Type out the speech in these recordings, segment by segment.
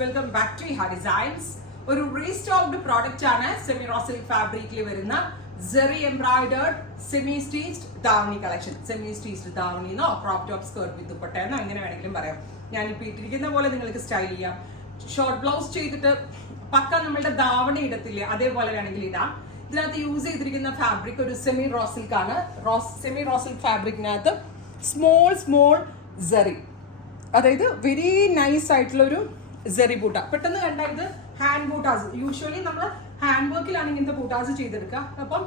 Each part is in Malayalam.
Welcome back to Iha designs. ഒരു റീസ്റ്റോക്ഡ് പ്രോഡക്റ്റ് ആണ് സെമി റോസിൽ ഫാബ്രിക്കിൽ വരുന്ന സെറി embroidered semi stitched davani collection. Semi stitched ദാവണിന്നോ ക്രോപ്പ് ടോപ്പ് സ്കേർട്ട് വിത്ത് ദുപ്പട്ടയെന്നോ എങ്ങനെ വേണമെങ്കിലും പറയാം. ഞാനിപ്പോൾ ഇട്ടിരിക്കുന്ന പോലെ നിങ്ങൾക്ക് സ്റ്റൈൽ ചെയ്യാം. ഷോർട്ട് ബ്ലൗസ് ചെയ്തിട്ട് പക്ക നമ്മളുടെ ദാവണി ഇടത്തില്ലേ, അതേപോലെ വേണമെങ്കിൽ ഇടാം. ഇതിനകത്ത് യൂസ് ചെയ്തിരിക്കുന്ന ഫാബ്രിക് ഒരു സെമി റോസിൽക്കാണ്. സെമി റോസിൽ ഫാബ്രിക്കിനകത്ത് സ്മോൾ സെറി, അതായത് വെരി നൈസ് ആയിട്ടുള്ള ഒരു സെറി ബൂട്ട. പെട്ടെന്ന് കണ്ടാൽ ഇത് ഹാൻഡ് ബൂട്ടാസ്. യൂഷ്വലി നമ്മൾ ഹാൻഡ് വർക്കിലാണ് ഇങ്ങനത്തെ ബൂട്ടാസ് ചെയ്തെടുക്കുക. അപ്പം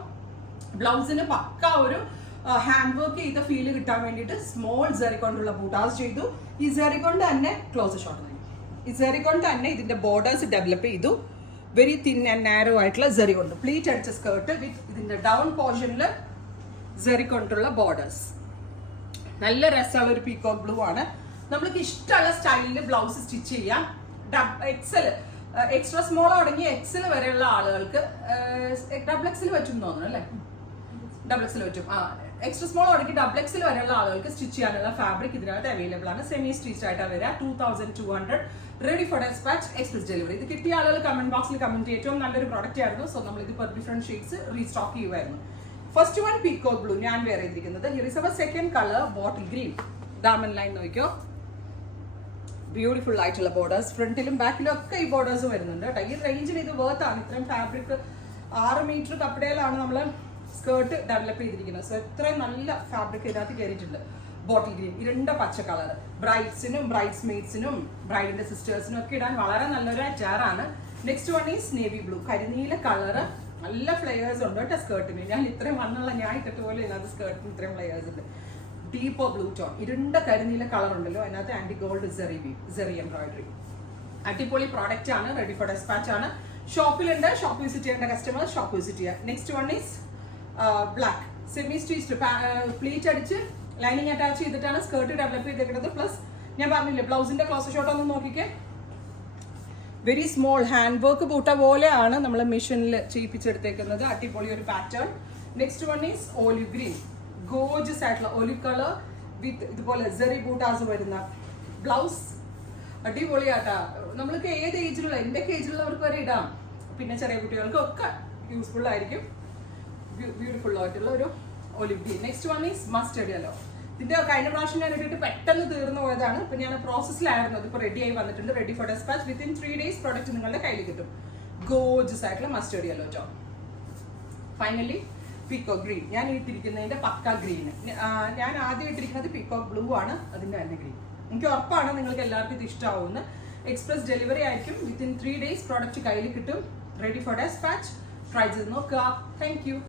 ബ്ലൗസിന് പക്ക ഒരു ഹാൻഡ് വർക്ക് ചെയ്ത ഫീല് കിട്ടാൻ വേണ്ടിയിട്ട് സ്മോൾ സെറി കൊണ്ടുള്ള ബൂട്ടാസ് ചെയ്തു. ഈ സെറി കൊണ്ട് തന്നെ ക്ലോസ് ഷോട്ട് നൽകി. ഈ സെറി കൊണ്ട് തന്നെ ഇതിന്റെ ബോർഡേഴ്സ് ഡെവലപ്പ് ചെയ്തു. വെരി തിൻ ആൻഡ് നാരോ ആയിട്ടുള്ള സെറി കൊണ്ട് പ്ലീറ്റ് അടിച്ച സ്കേർട്ട് വിത്ത് ഇതിന്റെ ഡൗൺ പോർഷനിൽ സെറി കൊണ്ടുള്ള ബോർഡേഴ്സ്. നല്ല രസമുള്ള ഒരു പീകോക്ക് ബ്ലൂ ആണ്. നമ്മൾക്ക് ഇഷ്ടമുള്ള സ്റ്റൈലിൽ ബ്ലൗസ് സ്റ്റിച്ച് ചെയ്യാം. എക്സൽ എക്സ്ട്രാ സ്മോൾ തുടങ്ങി എക്സൽ വരെയുള്ള ആളുകൾക്ക് ഡബിൾ എക്സിൽ പറ്റും തോന്നുന്നു അല്ലേ? ഡബിൾ എക്സിൽ പറ്റും. എക്സ്ട്രാ സ്മോൾ തുടങ്ങി ഡബിൾ എക്സിൽ വരെയുള്ള ആളുകൾക്ക് സ്റ്റിച്ച് ചെയ്യാനുള്ള ഫാബ്രിക് ഇതിനകത്ത് അവൈലബിൾ ആണ്. സെമി സ്റ്റിച്ച് ആയിട്ടാണ് വരിക. 2200 ready for dispatch, express delivery. ഇത് കിട്ടിയ ആളുകൾ കമന്റ് ബോക്സിൽ കമന്റ് ചെയ്യും. ഏറ്റവും നല്ലൊരു പ്രോഡക്റ്റ് ആയിരുന്നു. സോ നമ്മൾ ഇത് ഡിഫറെന്റ് ഷെയ്ഡ്സ് റീസ്റ്റോക്ക് ചെയ്യുമായിരുന്നു. ഫസ്റ്റ് വൺ പീകോക്ക് ബ്ലൂ ഞാൻ വെയർ ചെയ്തിരിക്കുന്നത്. Here is our second colour bottle green. Diamond line നോക്കിയോ, ബ്യൂട്ടിഫുൾ ആയിട്ടുള്ള ബോർഡേഴ്സ്. ഫ്രണ്ടിലും ബാക്കിലും ഒക്കെ ഈ ബോർഡേഴ്സ് വരുന്നുണ്ട് കേട്ടോ. ഈ റേഞ്ചിൽ ഇത് വർത്ത് ആണ്. ഇത്രയും ഫാബ്രിക് 6 മീറ്റർ കപ്പടയിലാണ് നമ്മൾ സ്കേർട്ട് ഡെവലപ്പ് ചെയ്തിരിക്കുന്നത്. സോ ഇത്രയും നല്ല ഫാബ്രിക് ഇതിനകത്ത് കയറിയിട്ടുണ്ട്. ബോട്ടിൽ ഗ്രീൻ, ഇരുണ്ട പച്ച കളർ. ബ്രൈഡ്സിനും ബ്രൈഡ്സ് മെയ്ഡ്സിനും ബ്രൈഡിന്റെ സിസ്റ്റേഴ്സിനും ഒക്കെ ഇടാൻ വളരെ നല്ലൊരു അച്ചാറാണ്. Next one is navy blue, കരിനീല കളർ. നല്ല ഫ്ലെയേഴ്സ് ഉണ്ട് കേട്ടോ സ്കേർട്ടിന്. ഞാൻ ഇത്രയും വണ്ണുള്ള ഞാൻ ഇട്ടിട്ട് പോലെ ഇതിനകത്ത് സ്കേർട്ടിന് ഇത്രയും ഫ്ലെയേഴ്സ് ഉണ്ട്. ഡീപ്പോ ബ്ലൂ ടോൺ, ഇരുണ്ട കരിനീല കളർ ഉണ്ടല്ലോ, അതിനകത്ത് ആന്റി ഗോൾഡ് സെറി എംബ്രോയിഡറി. അടിപൊളി പ്രോഡക്റ്റ് ആണ്. റെഡി ഫോർ ഡെസ്പാച്ച് ആണ്. ഷോപ്പിലുണ്ട്. ഷോപ്പ് വിസിറ്റ് ചെയ്യേണ്ട കസ്റ്റമേഴ്സ് ഷോപ്പ് വിസിറ്റ് ചെയ്യുക. Next one is black, semi stitched, pleat അടിച്ച് ലൈനിങ് അറ്റാച്ച് ചെയ്തിട്ടാണ് സ്കേർട്ട് ഡെവലപ്പ് ചെയ്തിരിക്കുന്നത്. പ്ലസ് ഞാൻ പറഞ്ഞില്ലേ ബ്ലൗസിന്റെ ക്ലോസ് ഷോട്ട് ഒന്ന് നോക്കിക്കേ. വെരി സ്മോൾ ഹാൻഡ് വർക്ക് ബൂട്ട പോലെയാണ് നമ്മൾ മെഷീനിൽ ചെയ്യിപ്പിച്ചെടുത്തേക്കുന്നത്. അടിപൊളി ഒരു pattern. Next one is olive green, Gorges ആയിട്ടുള്ള ഒലിവ് കളർ വിത്ത് ഇതുപോലെ സെറി ബൂട്ടാസ് വരുന്ന ബ്ലൗസ്. അടിപൊളിയാട്ടാ. നമ്മൾക്ക് ഏത് ഏജിലുള്ള, എൻ്റെ ഏജിലുള്ളവർക്ക് വരെ ഇടാം. പിന്നെ ചെറിയ കുട്ടികൾക്കും ഒക്കെ യൂസ്ഫുൾ ആയിരിക്കും. ബ്യൂട്ടിഫുൾ ആയിട്ടുള്ള ഒരു olive green. Next one is mustard yellow. ഇതിന്റെ കഴിഞ്ഞ പ്രാവശ്യം ഞാൻ ഇട്ടിട്ട് പെട്ടെന്ന് തീർന്നു പോയതാണ്. ഇപ്പൊ ഞാൻ പ്രോസസ്സിലായിരുന്നു. അതിപ്പോൾ റെഡി ആയി വന്നിട്ടുണ്ട്. Ready for dispatch. Within 3 days product നിങ്ങളുടെ കയ്യിൽ കിട്ടും. ഗോർജസ് ആയിട്ടുള്ള mustard yellow tone. Finally peacock green. ഞാൻ ഇട്ടിരിക്കുന്നതിന്റെ പക്ക ഗ്രീൻ. ഞാൻ ആദ്യം ഇട്ടിരിക്കുന്നത് പീകോക്ക് ബ്ലൂ ആണ്. അതിന്റെ തന്നെ ഗ്രീൻ. എനിക്ക് ഉറപ്പാണ് നിങ്ങൾക്ക് എല്ലാവർക്കും ഇത് ഇഷ്ടമാവുമെന്ന്. എക്സ്പ്രസ് ഡെലിവറി ആയിരിക്കും. വിത്തിൻ 3 days പ്രോഡക്റ്റ് കയ്യിൽ കിട്ടും. Ready for dispatch. ട്രൈ ചെയ്ത് നോക്കുക. Thank U.